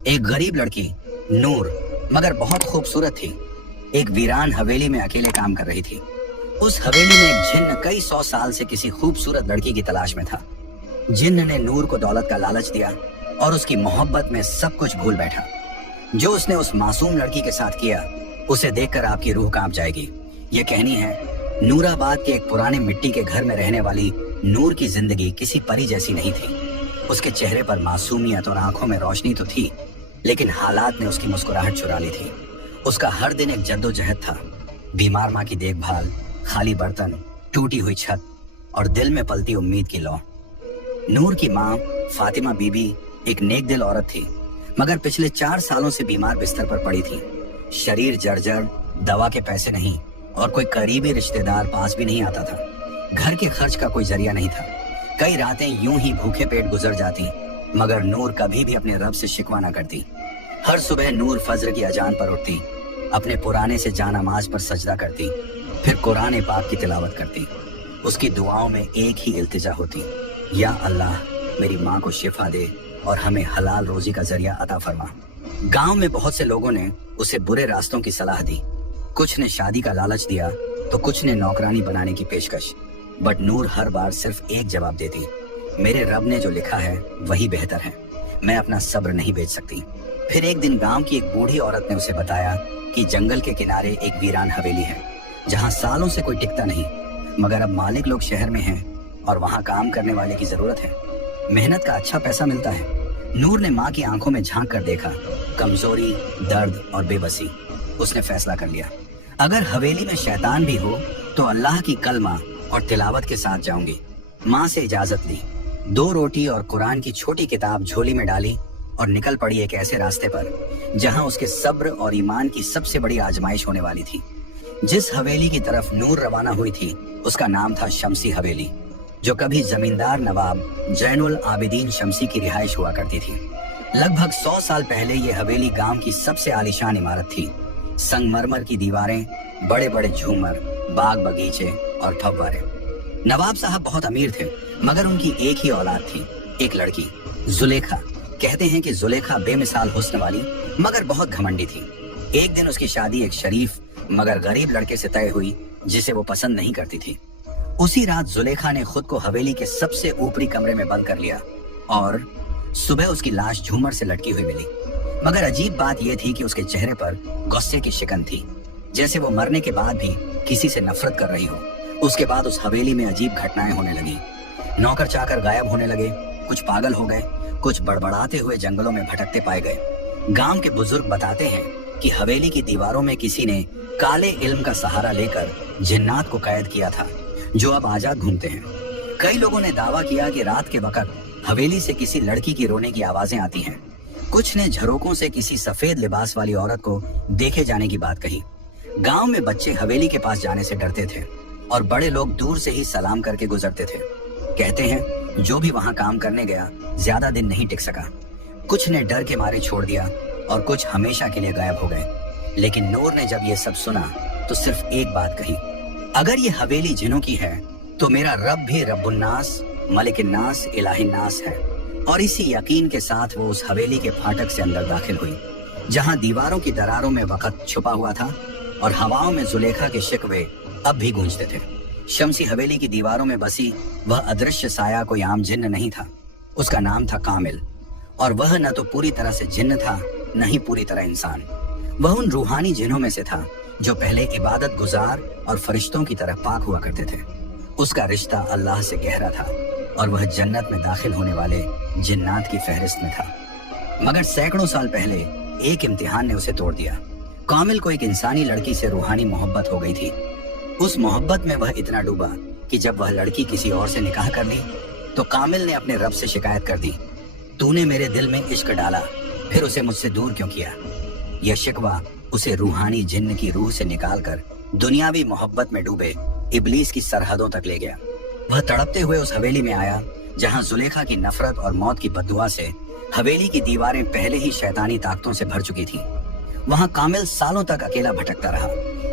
एक गरीब लड़की नूर मगर बहुत खूबसूरत थी, एक वीरान हवेली में अकेले काम कर रही थी। उस हवेली में एक जिन्न कई 100 साल से किसी खूबसूरत लड़की की तलाश में था। जिन्न ने नूर को दौलत का लालच दिया और उसकी मोहब्बत में सब कुछ भूल बैठा। जो उसने उस मासूम लड़की के साथ किया उसे देखकर आपकी रूह कांप जाएगी। ये कहनी है, नूराबाद के एक पुराने मिट्टी के घर में रहने वाली नूर की जिंदगी किसी परी जैसी नहीं थी। उसके चेहरे पर मासूमियत और आंखों में रोशनी तो थी, लेकिन हालात ने उसकी मुस्कुराहट चुरा ली थी। उसका हर दिन एक जद्दोजहद था, बीमार माँ की देखभाल, खाली बर्तन, टूटी हुई छत और दिल में पलती उम्मीद की लौ। नूर की माँ फातिमा बीबी एक नेक दिल औरत थी, मगर पिछले 4 सालों से बीमार बिस्तर पर पड़ी थी। शरीर जर्जर, दवा के पैसे नहीं और कोई करीबी रिश्तेदार पास भी नहीं आता था। घर के खर्च का कोई जरिया नहीं था। कई रातें यूं ही भूखे पेट गुजर जाती, मगर नूर कभी भी अपने रब से शिकवा न करती। हर सुबह नूर फज्र की अजान पर उठती, अपने पुराने से जानामाज पर सजदा करती, फिर कुरान पाक की तिलावत करती। उसकी दुआओं में एक ही इल्तिजा होती, या अल्लाह मेरी माँ को शिफा दे और हमें हलाल रोजी का जरिया अता फरमा। गांव में बहुत से लोगों ने उसे बुरे रास्तों की सलाह दी। कुछ ने शादी का लालच दिया तो कुछ ने नौकरानी बनाने की पेशकश। बट नूर हर बार सिर्फ एक जवाब देती, मेरे रब ने जो लिखा है वही बेहतर है, मैं अपना सब्र नहीं बेच सकती। फिर एक दिन गांव की एक बूढ़ी औरत ने उसे बताया कि जंगल के किनारे एक वीरान हवेली है, जहां सालों से कोई टिकता नहीं, मगर अब मालिक लोग शहर में हैं और वहां काम करने वाले की जरूरत है। मेहनत का अच्छा पैसा मिलता है। नूर ने माँ की आंखों में झांक कर देखा, कमजोरी, दर्द और बेबसी। उसने फैसला कर लिया, अगर हवेली में शैतान भी हो तो अल्लाह की कलमा और तिलावत के साथ जाऊंगी। माँ से इजाजत ली, 2 रोटी और कुरान की छोटी किताब झोली में डाली और निकल पड़ी एक ऐसे रास्ते पर जहां उसके सब्र और ईमान की सबसे बड़ी आजमाइश होने वाली थी। जिस हवेली की तरफ नूर रवाना हुई थी उसका नाम था शमसी हवेली, जो कभी जमींदार नवाब जैनुल आबिदीन शमसी की रिहाइश हुआ करती थी। लगभग 100 साल पहले ये हवेली गांव की सबसे आलीशान इमारत थी। संगमरमर की दीवारें, बड़े बड़े झूमर, बाग बगीचे और फव्वारे। नवाब साहब बहुत अमीर थे, मगर उनकी एक ही औलाद थी, एक लड़की, जुलेखा। कहते हैं कि जुलेखा बेमिसाल हुस्न वाली मगर बहुत घमंडी थी। एक दिन उसकी शादी एक शरीफ मगर गरीब लड़के से तय हुई जिसे वो पसंद नहीं करती थी। उसी रात जुलेखा ने खुद को हवेली के सबसे ऊपरी कमरे में बंद कर लिया और सुबह उसकी लाश झूमर से लटकी हुई मिली। मगर अजीब बात यह थी कि उसके चेहरे पर गुस्से की शिकन थी, जैसे वो मरने के बाद भी किसी से नफरत कर रही हो। उसके बाद उस हवेली में अजीब घटनाएं होने लगी। नौकर चाकर गायब होने लगे, कुछ पागल हो गए, कुछ बड़बड़ाते हुए जंगलों में भटकते पाए गए। गांव के बुजुर्ग बताते हैं कि हवेली की दीवारों में किसी ने काले इल्म का सहारा लेकर जिन्नात को कैद किया था, जो अब आजाद घूमते हैं। कई लोगों ने दावा किया कि रात के वक्त हवेली से किसी लड़की की रोने की आवाजें आती हैं। कुछ ने झरोकों से किसी सफेद लिबास वाली औरत को देखे जाने की बात कही। गांव में बच्चे हवेली के पास जाने से डरते थे और बड़े लोग दूर से ही सलाम करके गुजरते थे। कहते हैं जो भी वहां काम करने गया ज्यादा दिन नहीं टिक सका। कुछ ने डर के मारे छोड़ दिया और कुछ हमेशा के लिए गायब हो गए। लेकिन नूर ने जब ये सब सुना तो सिर्फ एक बात कही, अगर ये हवेली जिन्हों की है तो मेरा रब भी रब्बुन्नास, मलिकिन्नास, इलाहिन्नास है। और इसी यकीन के साथ वो उस हवेली के फाटक से अंदर दाखिल हुई, जहां दीवारों की दरारों में वक्त छुपा हुआ था और हवाओं में जुलेखा के शिकवे अब भी गूंजते थे। शमसी हवेली की दीवारों में बसी वह अदृश्य साया कोई आम जिन्न नहीं था। उसका नाम था कामिल, और वह न तो पूरी तरह से जिन्न था न ही पूरी तरह इंसान। वह उन रूहानी जिन्हों में से था जो पहले इबादत गुजार और फरिश्तों की तरह पाक हुआ करते थे। उसका रिश्ता अल्लाह से गहरा था और वह जन्नत में दाखिल होने वाले जिन्नात की फहरिस्त में था। मगर सैकड़ों साल पहले एक इम्तिहान ने उसे तोड़ दिया। कामिल को एक इंसानी लड़की से रूहानी मोहब्बत हो गई थी। उस मोहब्बत में वह इतना डूबा कि जब वह लड़की किसी और से निकाह कर ली तो कामिल ने अपने रब से शिकायत कर दी, तूने मेरे दिल में इश्क डाला, फिर उसे मुझसे दूर क्यों किया। यह शिकवा उसे रूहानी जिन्न की रूह से निकालकर दुनियावी मोहब्बत में डूबे इब्लीस की सरहदों तक ले गया। वह तड़पते हुए उस हवेली में आया जहां जुलेखा की नफरत और मौत की बद्दुआ से हवेली की दीवारें पहले ही शैतानी ताकतों से भर चुकी थीं। वहां कामिल सालों तक अकेला भटकता रहा,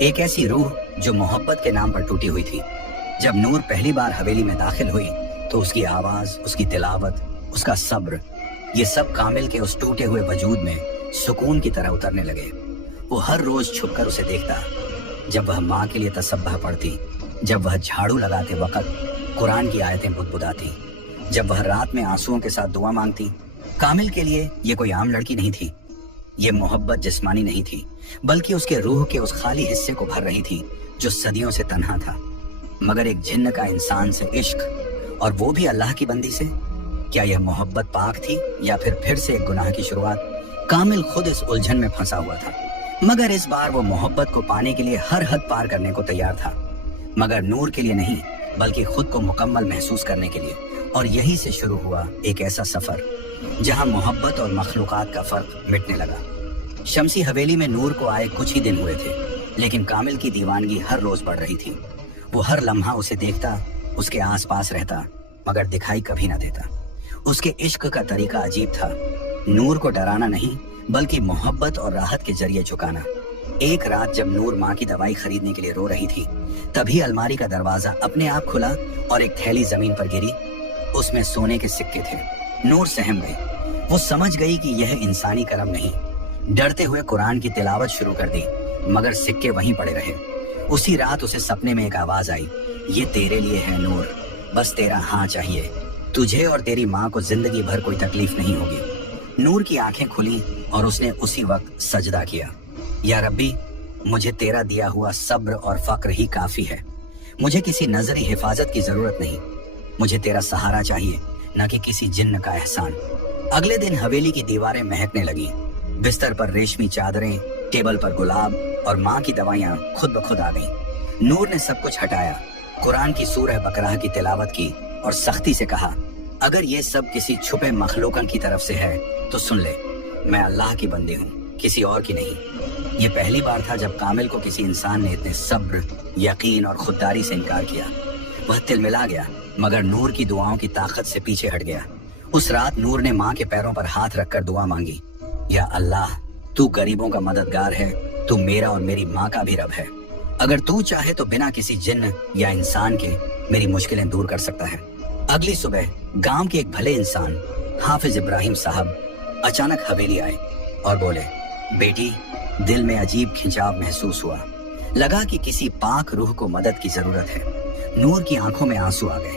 एक ऐसी रूह जो मोहब्बत के नाम पर टूटी हुई थी। जब नूर पहली बार हवेली में दाखिल हुई तो उसकी आवाज, उसकी तिलावत, उसका सब्र ये सब कामिल के उस टूटे हुए वजूद में सुकून की तरह उतरने लगे। वो हर रोज छुपकर उसे देखता, जब वह माँ के लिए तसब्बाह पढ़ती, जब वह झाड़ू लगाते वक्त कुरान की आयतें बुदबुदाती, जब वह रात में आंसुओं के साथ दुआ मांगती। कामिल के लिए ये कोई आम लड़की नहीं थी। ये मोहब्बत जिस्मानी नहीं थी, बल्कि उसके रूह के उस खाली हिस्से को भर रही थी जो सदियों से तन्हा था। मगर एक जिन्न का इंसान से इश्क, और वो भी अल्लाह की बंदी से। क्या यह मोहब्बत पाक थी या फिर से एक गुनाह की शुरुआत? कामिल खुद इस उलझन में फंसा हुआ था, मगर इस बार वो मोहब्बत को पाने के लिए हर हद पार करने को तैयार था। मगर नूर के लिए नहीं, बल्कि खुद को मुकम्मल महसूस करने के लिए। और यहीं से शुरू हुआ एक ऐसा सफर जहां मोहब्बत और मखलूकात का फर्क मिटने लगा। शमसी हवेली में नूर को आए कुछ ही दिन हुए थे, लेकिन कामिल की दीवानगी हर रोज बढ़ रही थी। वो हर लम्हा उसे देखता, उसके आसपास रहता, मगर दिखाई कभी न देता। उसके इश्क का तरीका अजीब था, नूर को डराना नहीं, बल्कि मोहब्बत और राहत के जरिए झुकाना। एक रात जब नूर माँ की दवाई खरीदने के लिए रो रही थी, तभी अलमारी का दरवाजा अपने आप खुला और एक थैली जमीन पर गिरी। उसमें सोने के सिक्के थे। नूर सहम गई। वो समझ गई कि यह इंसानी करम नहीं। डरते हुए कुरान की तिलावत शुरू कर दी, मगर सिक्के वहीं पड़े रहे। उसी रात उसे सपने में एक आवाज आई, ये तेरे लिए है नूर, बस तेरा हाँ चाहिए। तुझे और तेरी माँ को जिंदगी भर कोई तकलीफ नहीं होगी। नूर की आंखें खुली और उसने उसी वक्त सजदा किया। या रब्बी, मुझे तेरा दिया हुआ सब्र और फक्र ही काफी है। मुझे किसी नजरी हिफाजत की जरूरत नहीं। मुझे तेरा सहारा चाहिए, न कि किसी जिन्न का एहसान। अगले दिन हवेली की दीवारें महकने लगी। बिस्तर पर रेशमी चादरें, टेबल पर गुलाब और माँ की दवाइयाँ खुद ब खुद आ गईं। नूर ने सब कुछ हटाया, कुरान की सूरह बकराह की तिलावत की और सख्ती से कहा, अगर ये सब किसी छुपे मखलूकन की तरफ से है तो सुन ले, मैं अल्लाह की बंदी हूँ, किसी और की नहीं। ये पहली बार था जब कामिल को किसी इंसान ने इतने सब्र, यकीन और खुददारी से इनकार किया। वह तिलमिला गया, मगर नूर की दुआओं की ताकत से पीछे हट गया। उस रात नूर ने माँ के पैरों पर हाथ रखकर दुआ मांगी, या अल्लाह, तू गरीबों का मददगार है, तू मेरा और मेरी माँ का भी रब है। अगर तू चाहे तो बिना किसी जिन्न या इंसान के मेरी मुश्किलें दूर कर सकता है। अगली सुबह गांव के एक भले इंसान हाफिज इब्राहिम साहब अचानक हवेली आए और बोले, बेटी, दिल में अजीब खिंचाव महसूस हुआ। लगा कि किसी पाक रूह को मदद की जरूरत है। नूर की आंखों में आंसू आ गए।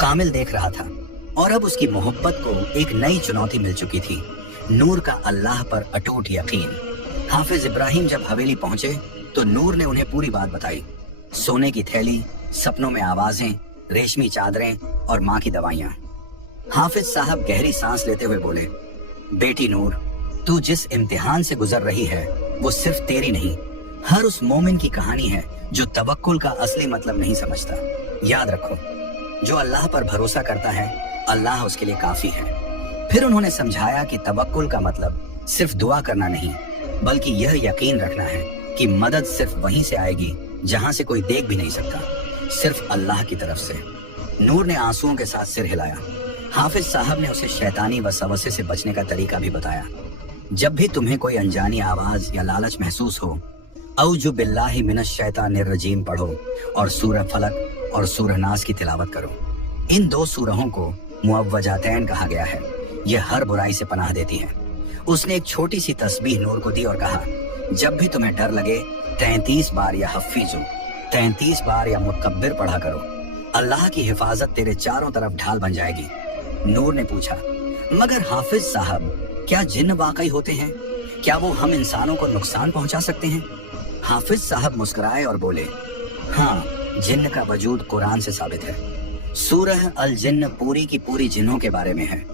कामिल देख रहा था और अब उसकी मोहब्बत को एक नई चुनौती मिल चुकी थी, नूर का अल्लाह पर अटूट यकीन। हाफिज इब्राहिम जब हवेली पहुंचे तो नूर ने उन्हें पूरी बात बताई। सोने की थैली, सपनों में आवाजें, रेशमी चादरें और माँ की दवाइयाँ। हाफिज साहब गहरी सांस लेते हुए बोले, बेटी नूर, तू जिस इम्तिहान से गुजर रही है वो सिर्फ तेरी नहीं, हर उस मोमिन की कहानी है जो तवक्कुल का असली मतलब नहीं समझता। याद रखो, जो अल्लाह पर भरोसा करता है, अल्लाह उसके लिए काफी है। फिर उन्होंने समझाया कि तवक्कुल का मतलब सिर्फ दुआ करना नहीं, बल्कि यह यकीन रखना है कि मदद सिर्फ वहीं से आएगी जहां से कोई देख भी नहीं सकता, सिर्फ अल्लाह की तरफ से। नूर ने आंसुओं के साथ सिर हिलाया। हाफिज साहब ने उसे शैतानी वसवसे से बचने का तरीका भी बताया। जब भी तुम्हें कोई अनजानी आवाज या लालच महसूस हो, औजु बिल्लाहि मिनश शैतानिर रजीम पढ़ो और सूरह फलक और सूरह नास की तिलावत करो। इन दो सूरहों को मुअव्वजातैन कहा गया है। यह हर बुराई से पनाह देती है। उसने एक छोटी सी तस्बीह नूर को दी और कहा, जब भी तुम्हें डर लगे 33 बार या हफीजो, 33 बार या मुतकब्बिर पढ़ा करो। अल्लाह की हिफाजत तेरे चारों तरफ ढाल बन जाएगी। नूर ने पूछा, मगर हाफिज साहब, क्या जिन्न वाकई होते हैं? क्या वो हम इंसानों को नुकसान पहुंचा सकते हैं? हाफिज साहब मुस्कुराए और बोले, हाँ, जिन्न का वजूद कुरान से साबित है। सूरह अल जिन्न पूरी की पूरी जिन्हों के बारे में है।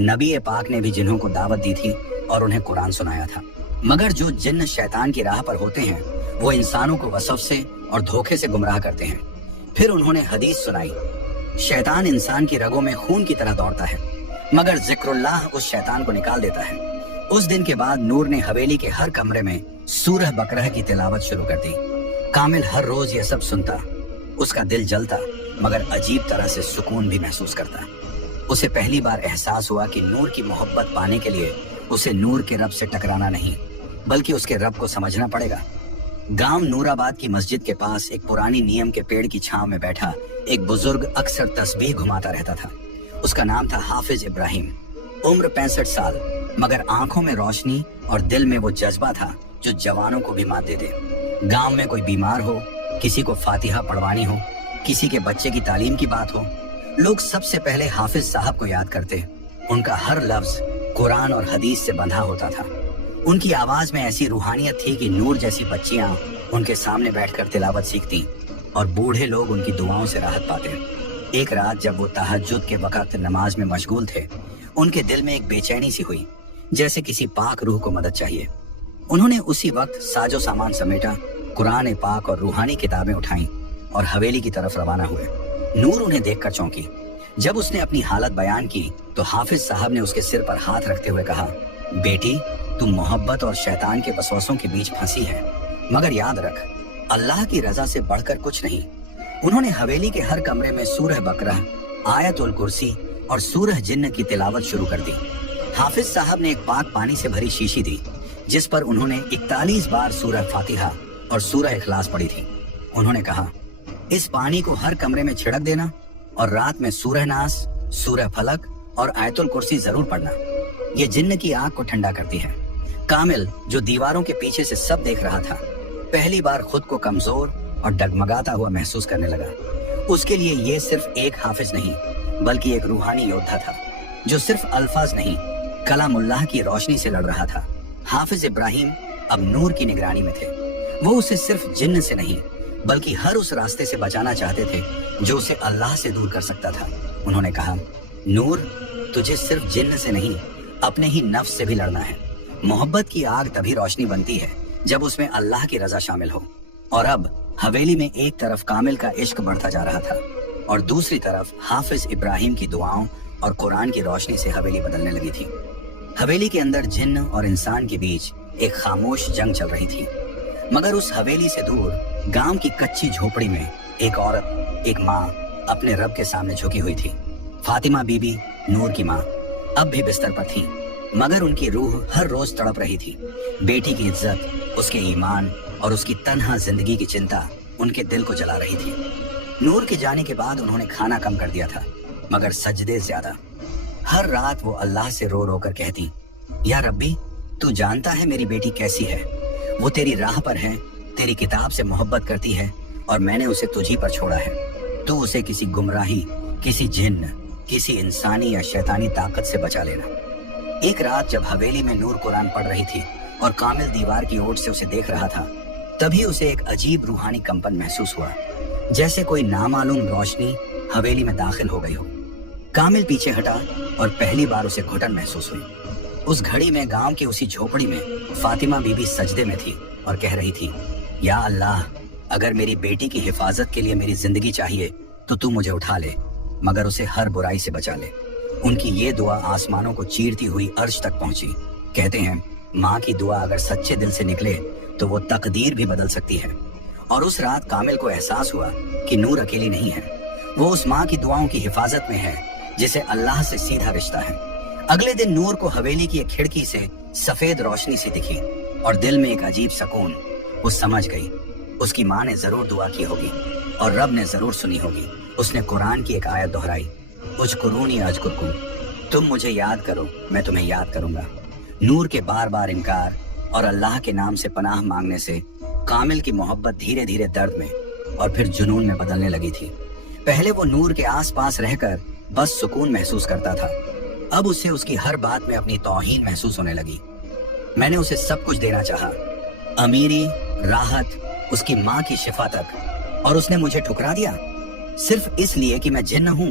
नबी पाक ने भी जिन्हों को दावत दी थी और उन्हें कुरान सुनाया था। मगर जो जिन्न शैतान की राह पर होते हैं, वो इंसानों को वसवसे और धोखे से गुमराह करते हैं। फिर उन्होंने हदीस सुनाई, शैतान इंसान की रगों में खून की तरह दौड़ता है, मगर जिक्रुल्लाह उस शैतान को निकाल देता है। उस दिन के बाद नूर ने हवेली के हर कमरे में सूरह बकरह की तिलावत शुरू कर दी। कामिल हर रोज ये सब सुनता। उसका दिल जलता, मगर अजीब तरह से सुकून भी महसूस करता। उसे पहली बार एहसास हुआ कि नूर की मोहब्बत पाने के लिए उसे नूर के रब से टकराना नहीं, बल्कि उसके रब को समझना पड़ेगा। गांव नूराबाद की मस्जिद के पास एक पुरानी नीम के पेड़ की छांव में बैठा एक बुजुर्ग अक्सर तस्बीह घुमाता रहता था। उसका नाम था हाफिज इब्राहिम। उम्र 65 साल, मगर आंखों में रोशनी और दिल में वो जज्बा था जो जवानों को भी मात दे दे। गांव में कोई बीमार हो, किसी को फातिहा पढ़वानी हो, किसी के बच्चे की तालीम की बात हो, लोग सबसे पहले हाफिज साहब को याद करते। उनका हर लफ्ज कुरान और हदीस से बंधा होता था। उनकी आवाज में ऐसी रूहानियत थी कि नूर जैसी बच्चियां उनके सामने बैठकर तिलावत सीखती और बूढ़े लोग उनकी दुआओं से राहत पाते। एक रात जब वो तहज्जुद के वक्त नमाज में मशगूल थे, उनके दिल में एक बेचैनी सी हुई, जैसे किसी पाक रूह को मदद चाहिए। उन्होंने उसी वक्त साजो सामान समेटा, कुरान पाक और रूहानी किताबें उठाईं और हवेली की तरफ रवाना हुए। नूर उन्हें देखकर चौंकी। जब उसने अपनी हालत बयान की तो हाफिज साहब ने उसके सिर पर हाथ रखते हुए कहा, बेटी, तुम मोहब्बत और शैतान के वसवसों के बीच फंसी है, मगर याद रख, अल्लाह की रजा से बढ़कर कुछ नहीं। उन्होंने हवेली के हर कमरे में सूरह बकरा, आयतुल कुर्सी और सूरह जिन्न की तिलावत शुरू कर दी। हाफिज साहब ने एक पाक पानी से भरी शीशी दी, जिस पर उन्होंने 41 बार सूरह फातिहा और सूरह इखलास पढ़ी थी। उन्होंने कहा, इस पानी को हर कमरे में छिड़क देना और रात में सूरह नास, सूरह फलक और आयतुल कुर्सी जरूर पढ़ना। ये जिन्न की आंख को ठंडा करती है। कामिल, जो दीवारों के पीछे से सब देख रहा था, पहली बार खुद को कमजोर और डगमगाता हुआ महसूस करने लगा। उसके लिए ये सिर्फ एक हाफिज नहीं, बल्कि एक रूहानी योद्धा था, जो सिर्फ अल्फाज नहीं, कलामुल्लाह की रोशनी से लड़ रहा था। हाफिज इब्राहिम अब नूर की निगरानी में थे। वो उसे सिर्फ जिन्न से नहीं, बल्कि हर उस रास्ते से बचाना चाहते थे जो उसे अल्लाह से दूर कर सकता था। उन्होंने कहा, नूर, तुझे सिर्फ जिन्न से नहीं, अपने ही नफ्स से भी लड़ना है। मोहब्बत की आग तभी रोशनी बनती है जब उसमें अल्लाह की रजा शामिल हो। और अब हवेली में एक तरफ कामिल का इश्क बढ़ता जा रहा था और दूसरी तरफ हाफिज इब्राहिम की दुआओं और कुरान की रोशनी से हवेली बदलने लगी थी। हवेली के अंदर जिन्न और इंसान के बीच एक खामोश जंग चल रही थी। मगर उस हवेली से दूर गांव की कच्ची झोपड़ी में एक औरत, एक माँ, अपने रब के सामने झुकी हुई थी। फातिमा बीबी, नूर की माँ, अब भी बिस्तर पर थी, मगर उनकी रूह हर रोज तड़प रही थी। बेटी की इज्जत, उसके ईमान और उसकी तन्हा जिंदगी की चिंता उनके दिल को जला रही थी। नूर के जाने के बाद उन्होंने खाना कम कर दिया था, मगर सजदे ज्यादा। हर रात वो अल्लाह से रो रो कर कहती, या रब्बी, तू जानता है मेरी बेटी कैसी है। वो तेरी राह पर है, तेरी किताब से मोहब्बत करती है और मैंने उसे तुझी पर छोड़ा है। तू उसे किसी गुमराही, किसी जिन्न, किसी इंसानी या शैतानी ताकत से बचा लेना। एक रात जब हवेली में नूर कुरान पढ़ रही थी और कामिल दीवार की ओर से उसे देख रहा था, तभी उसे एक अजीब रूहानी कंपन महसूस हुआ, जैसे कोई नामालूम रोशनी हवेली में दाखिल हो गई हो। कामिल पीछे हटा और पहली बार उसे घुटन महसूस हुई। उस घड़ी में गांव की उसी झोपड़ी में फातिमा बीबी सजदे में थी और कह रही थी, या अल्लाह, अगर मेरी बेटी की हिफाजत के लिए मेरी जिंदगी चाहिए तो तू मुझे उठा ले, मगर उसे हर बुराई से बचा ले। उनकी ये दुआ आसमानों को चीरती हुई अर्श तक पहुंची। कहते हैं, माँ की दुआ अगर सच्चे दिल से निकले तो वो तकदीर भी बदल सकती है। और उस रात कामिल को एहसास हुआ कि नूर अकेली नहीं है। वो उस माँ की दुआओं की हिफाजत में है जिसे अल्लाह से सीधा रिश्ता है। अगले दिन नूर को हवेली की एक खिड़की से सफेद रोशनी सी दिखी और दिल में एक अजीब सुकून। वो समझ गई, उसकी माँ ने जरूर दुआ की होगी और रब ने जरूर सुनी होगी। उसने कुरान की एक आयत दोहराई, उज़्कुरूनी अज़्कुरकुम, तुम मुझे याद करो, मैं तुम्हें याद करूंगा। नूर के बार बार इनकार और अल्लाह के नाम से पनाह मांगने से कामिल की मोहब्बत धीरे धीरे दर्द में और फिर जुनून में बदलने लगी थी। पहले वो नूर के आसपास रहकर बस सुकून महसूस करता था, अब उसे उसकी हर बात में अपनी तौहीन महसूस होने लगी। मैंने उसे सब कुछ देना चाहा, अमीरी, राहत, उसकी माँ की शिफा तक, और उसने मुझे ठुकरा दिया सिर्फ इसलिए कि मैं जिन्न हूँ।